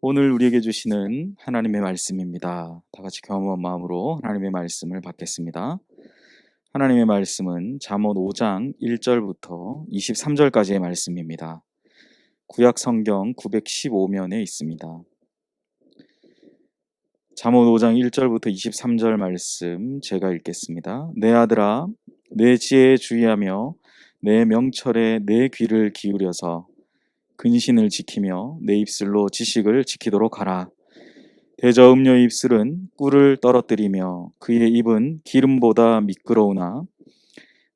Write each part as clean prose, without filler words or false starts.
오늘 우리에게 주시는 하나님의 말씀입니다. 다 같이 겸허한 마음으로 하나님의 말씀을 받겠습니다. 하나님의 말씀은 잠언 5장 1절부터 23절까지의 말씀입니다. 구약 성경 915면에 있습니다. 잠언 5장 1절부터 23절 말씀 제가 읽겠습니다. 내 아들아, 내 지혜에 주의하며 내 명철에 내 귀를 기울여서 근신을 지키며 내 입술로 지식을 지키도록 하라. 대저 음녀의 입술은 꿀을 떨어뜨리며 그의 입은 기름보다 미끄러우나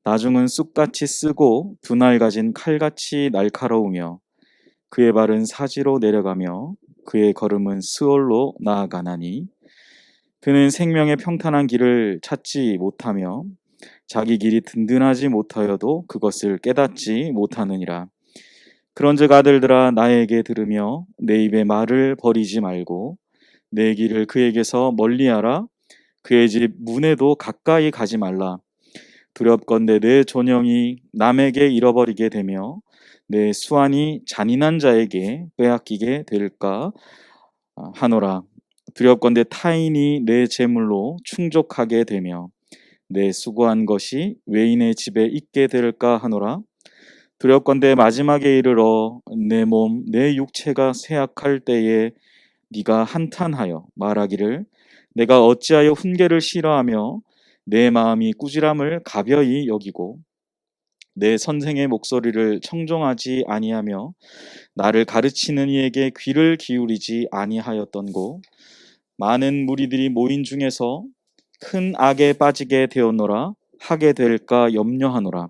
나중은 쑥같이 쓰고 두날 가진 칼같이 날카로우며 그의 발은 사지로 내려가며 그의 걸음은 스올로 나아가나니 그는 생명의 평탄한 길을 찾지 못하며 자기 길이 든든하지 못하여도 그것을 깨닫지 못하느니라. 그런즉 아들들아 나에게 들으며 내 입의 말을 버리지 말고 내 길을 그에게서 멀리하라. 그의 집 문에도 가까이 가지 말라. 두렵건대 내 존영이 남에게 잃어버리게 되며 내 수완이 잔인한 자에게 빼앗기게 될까 하노라. 두렵건대 타인이 내 재물로 충족하게 되며 내 수고한 것이 외인의 집에 있게 될까 하노라. 두렵건대 마지막에 이르러 내 몸, 내 육체가 쇠약할 때에 네가 한탄하여 말하기를 내가 어찌하여 훈계를 싫어하며 내 마음이 꾸지람을 가벼이 여기고 내 선생의 목소리를 청종하지 아니하며 나를 가르치는 이에게 귀를 기울이지 아니하였던고. 많은 무리들이 모인 중에서 큰 악에 빠지게 되었노라. 하게 될까 염려하노라.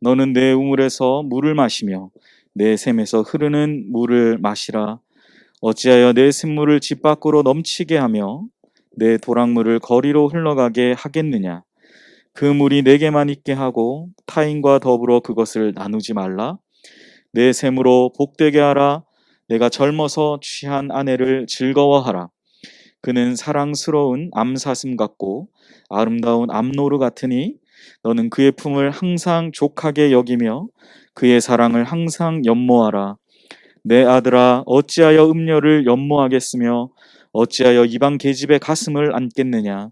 너는 내 우물에서 물을 마시며 내 샘에서 흐르는 물을 마시라. 어찌하여 내 샘물을 집 밖으로 넘치게 하며 내 도랑물을 거리로 흘러가게 하겠느냐. 그 물이 내게만 있게 하고 타인과 더불어 그것을 나누지 말라. 내 샘으로 복되게 하라. 내가 젊어서 취한 아내를 즐거워하라. 그는 사랑스러운 암사슴 같고 아름다운 암노루 같으니 너는 그의 품을 항상 족하게 여기며 그의 사랑을 항상 연모하라. 내 아들아, 어찌하여 음녀를 연모하겠으며 어찌하여 이방 계집의 가슴을 안겠느냐.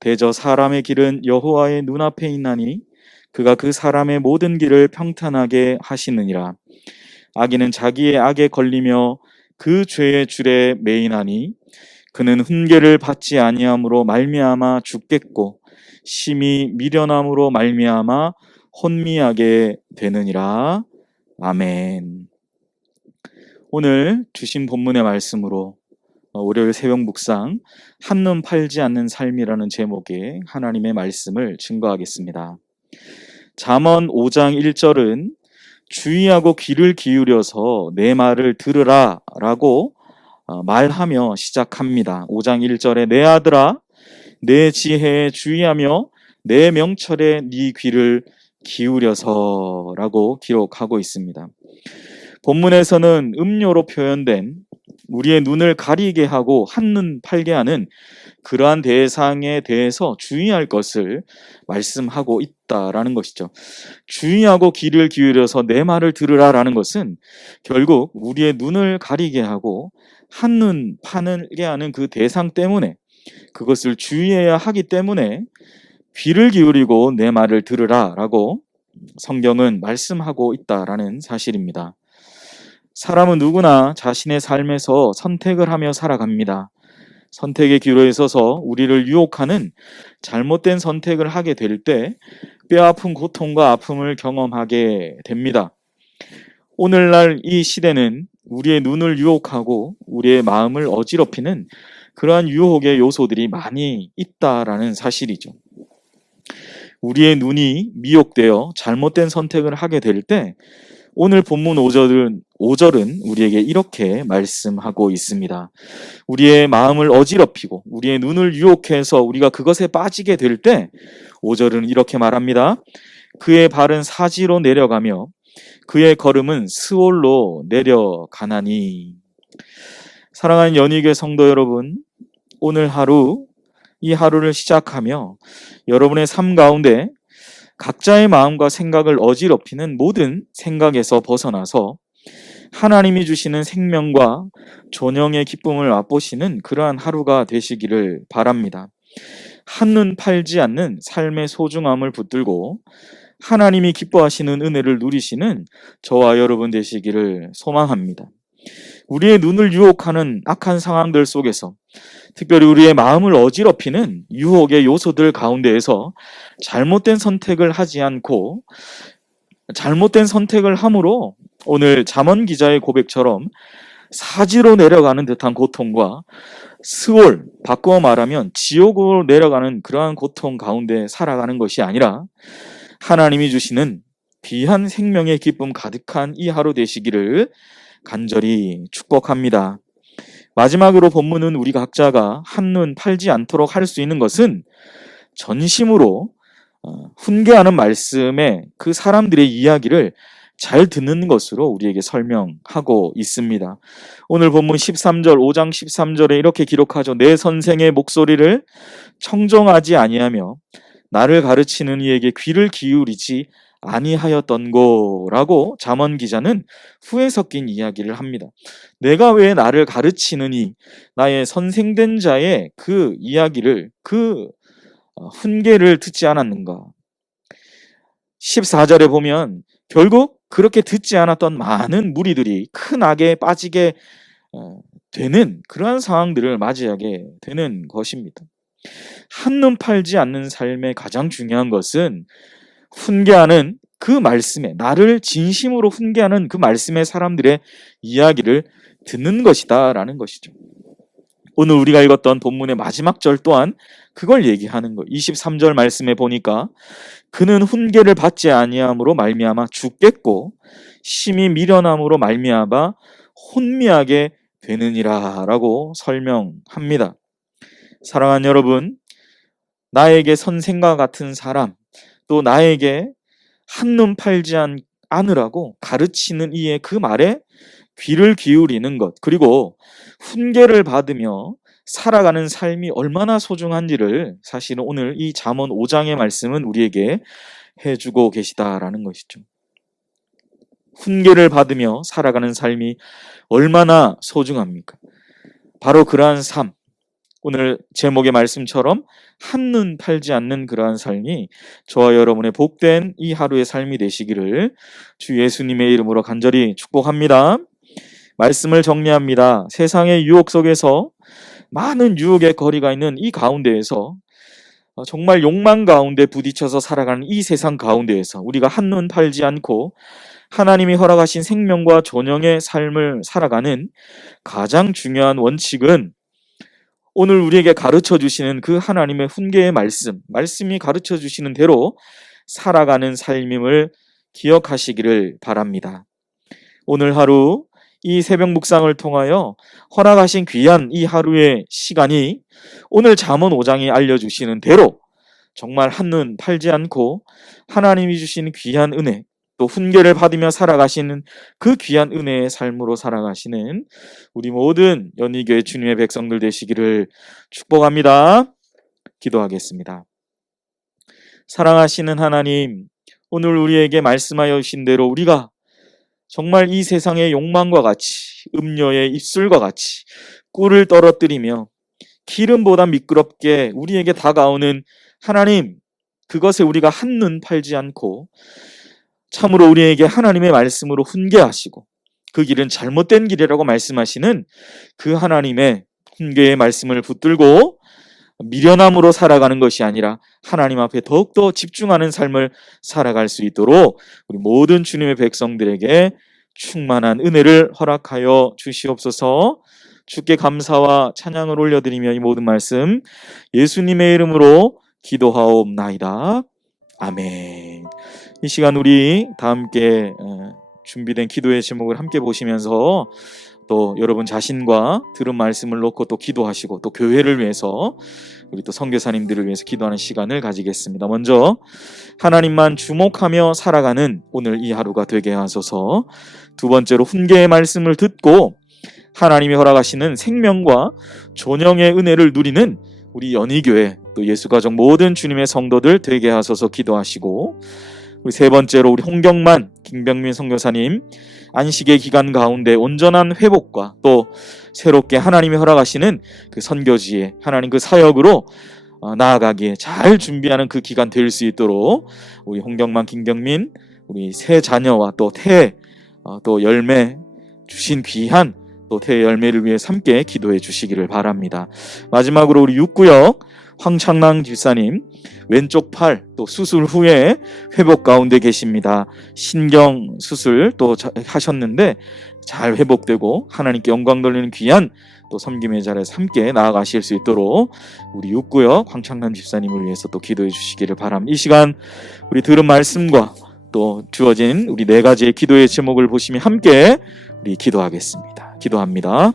대저 사람의 길은 여호와의 눈앞에 있나니 그가 그 사람의 모든 길을 평탄하게 하시느니라. 악인은 자기의 악에 걸리며 그 죄의 줄에 매이나니 그는 훈계를 받지 아니함으로 말미암아 죽겠고 심히 미련함으로 말미암아 혼미하게 되느니라. 아멘. 오늘 주신 본문의 말씀으로 월요일 새벽 묵상 한눈 팔지 않는 삶이라는 제목의 하나님의 말씀을 증거하겠습니다. 잠언 5장 1절은 주의하고 귀를 기울여서 내 말을 들으라 라고 말하며 시작합니다. 5장 1절에 내 아들아 내 지혜에 주의하며 내 명철에 네 귀를 기울여서 라고 기록하고 있습니다. 본문에서는 음료로 표현된 우리의 눈을 가리게 하고 한눈 팔게 하는 그러한 대상에 대해서 주의할 것을 말씀하고 있다라는 것이죠. 주의하고 귀를 기울여서 내 말을 들으라라는 것은 결국 우리의 눈을 가리게 하고 한눈 파게 하는 그 대상 때문에 그것을 주의해야 하기 때문에 귀를 기울이고 내 말을 들으라라고 성경은 말씀하고 있다라는 사실입니다. 사람은 누구나 자신의 삶에서 선택을 하며 살아갑니다. 선택의 기로에 서서 우리를 유혹하는 잘못된 선택을 하게 될 때 뼈아픈 고통과 아픔을 경험하게 됩니다. 오늘날 이 시대는 우리의 눈을 유혹하고 우리의 마음을 어지럽히는 그러한 유혹의 요소들이 많이 있다라는 사실이죠. 우리의 눈이 미혹되어 잘못된 선택을 하게 될 때 오늘 본문 5절은 우리에게 이렇게 말씀하고 있습니다. 우리의 마음을 어지럽히고 우리의 눈을 유혹해서 우리가 그것에 빠지게 될 때 5절은 이렇게 말합니다. 그의 발은 사지로 내려가며 그의 걸음은 스올로 내려가나니. 사랑하는 연희교회 성도 여러분, 오늘 하루 이 하루를 시작하며 여러분의 삶 가운데 각자의 마음과 생각을 어지럽히는 모든 생각에서 벗어나서 하나님이 주시는 생명과 존영의 기쁨을 맛보시는 그러한 하루가 되시기를 바랍니다. 한눈 팔지 않는 삶의 소중함을 붙들고 하나님이 기뻐하시는 은혜를 누리시는 저와 여러분 되시기를 소망합니다. 우리의 눈을 유혹하는 악한 상황들 속에서, 특별히 우리의 마음을 어지럽히는 유혹의 요소들 가운데에서 잘못된 선택을 하지 않고 잘못된 선택을 함으로 오늘 잠언 기자의 고백처럼 사지로 내려가는 듯한 고통과 스올, 바꾸어 말하면 지옥으로 내려가는 그러한 고통 가운데 살아가는 것이 아니라 하나님이 주시는 귀한 생명의 기쁨 가득한 이 하루 되시기를 간절히 축복합니다. 마지막으로 본문은 우리 각자가 한눈 팔지 않도록 할 수 있는 것은 전심으로 훈계하는 말씀에 그 사람들의 이야기를 잘 듣는 것으로 우리에게 설명하고 있습니다. 오늘 본문 13절, 5장 13절에 이렇게 기록하죠. 내 선생의 목소리를 청정하지 아니하며 나를 가르치는 이에게 귀를 기울이지 아니하였던고라고 잠언 기자는 후에 섞인 이야기를 합니다. 내가 왜 나를 가르치느니, 나의 선생된 자의 그 이야기를, 그 훈계를 듣지 않았는가. 14절에 보면 결국 그렇게 듣지 않았던 많은 무리들이 큰 악에 빠지게 되는 그러한 상황들을 맞이하게 되는 것입니다. 한눈 팔지 않는 삶의 가장 중요한 것은 훈계하는 그 말씀에, 나를 진심으로 훈계하는 그 말씀의 사람들의 이야기를 듣는 것이다 라는 것이죠. 오늘 우리가 읽었던 본문의 마지막 절 또한 그걸 얘기하는 거예요. 23절 말씀에 보니까 그는 훈계를 받지 아니함으로 말미암아 죽겠고 심히 미련함으로 말미암아 혼미하게 되느니라 라고 설명합니다. 사랑하는 여러분, 나에게 선생과 같은 사람, 또 나에게 한눈 팔지 않으라고 가르치는 이의 그 말에 귀를 기울이는 것, 그리고 훈계를 받으며 살아가는 삶이 얼마나 소중한지를 사실은 오늘 이 잠언 5장의 말씀은 우리에게 해주고 계시다라는 것이죠. 훈계를 받으며 살아가는 삶이 얼마나 소중합니까? 바로 그러한 삶, 오늘 제목의 말씀처럼 한눈 팔지 않는 그러한 삶이 저와 여러분의 복된 이 하루의 삶이 되시기를 주 예수님의 이름으로 간절히 축복합니다. 말씀을 정리합니다. 세상의 유혹 속에서 많은 유혹의 거리가 있는 이 가운데에서 정말 욕망 가운데 부딪혀서 살아가는 이 세상 가운데에서 우리가 한눈 팔지 않고 하나님이 허락하신 생명과 존영의 삶을 살아가는 가장 중요한 원칙은 오늘 우리에게 가르쳐 주시는 그 하나님의 훈계의 말씀이 가르쳐 주시는 대로 살아가는 삶임을 기억하시기를 바랍니다. 오늘 하루 이 새벽 묵상을 통하여 허락하신 귀한 이 하루의 시간이 오늘 잠언 5장이 알려주시는 대로 정말 한눈 팔지 않고 하나님이 주신 귀한 은혜, 또 훈계를 받으며 살아가시는 그 귀한 은혜의 삶으로 살아가시는 우리 모든 연희교회 주님의 백성들 되시기를 축복합니다. 기도하겠습니다. 사랑하시는 하나님, 오늘 우리에게 말씀하여 주신 대로 우리가 정말 이 세상의 욕망과 같이, 음료의 입술과 같이 꿀을 떨어뜨리며 기름보다 미끄럽게 우리에게 다가오는 하나님, 그것에 우리가 한눈 팔지 않고 참으로 우리에게 하나님의 말씀으로 훈계하시고 그 길은 잘못된 길이라고 말씀하시는 그 하나님의 훈계의 말씀을 붙들고 미련함으로 살아가는 것이 아니라 하나님 앞에 더욱더 집중하는 삶을 살아갈 수 있도록 우리 모든 주님의 백성들에게 충만한 은혜를 허락하여 주시옵소서. 주께 감사와 찬양을 올려드리며 이 모든 말씀 예수님의 이름으로 기도하옵나이다. 아멘. 이 시간 우리 다 함께 준비된 기도의 제목을 함께 보시면서 또 여러분 자신과 들은 말씀을 놓고 또 기도하시고 또 교회를 위해서 우리 또 선교사님들을 위해서 기도하는 시간을 가지겠습니다. 먼저 하나님만 주목하며 살아가는 오늘 이 하루가 되게 하소서. 두 번째로 훈계의 말씀을 듣고 하나님이 허락하시는 생명과 존영의 은혜를 누리는 우리 연희교회 또 예수가족 모든 주님의 성도들 되게 하소서 기도하시고, 우리 세 번째로 우리 홍경만 김병민 선교사님 안식의 기간 가운데 온전한 회복과 또 새롭게 하나님이 허락하시는 그 선교지에 하나님 그 사역으로 나아가기에 잘 준비하는 그 기간 될 수 있도록 우리 홍경만 김병민 우리 새 자녀와 또 또 열매 주신 귀한 또 태 열매를 위해 함께 기도해 주시기를 바랍니다. 마지막으로 우리 6구역 황창랑 집사님 왼쪽 팔 또 수술 후에 회복 가운데 계십니다. 신경 수술 또 하셨는데 잘 회복되고 하나님께 영광 돌리는 귀한 또 섬김의 자리에서 함께 나아가실 수 있도록 우리 6구역 황창남 집사님을 위해서 또 기도해 주시기를 바랍니다. 이 시간 우리 들은 말씀과 또 주어진 우리 네 가지의 기도의 제목을 보시며 함께 우리 기도하겠습니다. 기도합니다.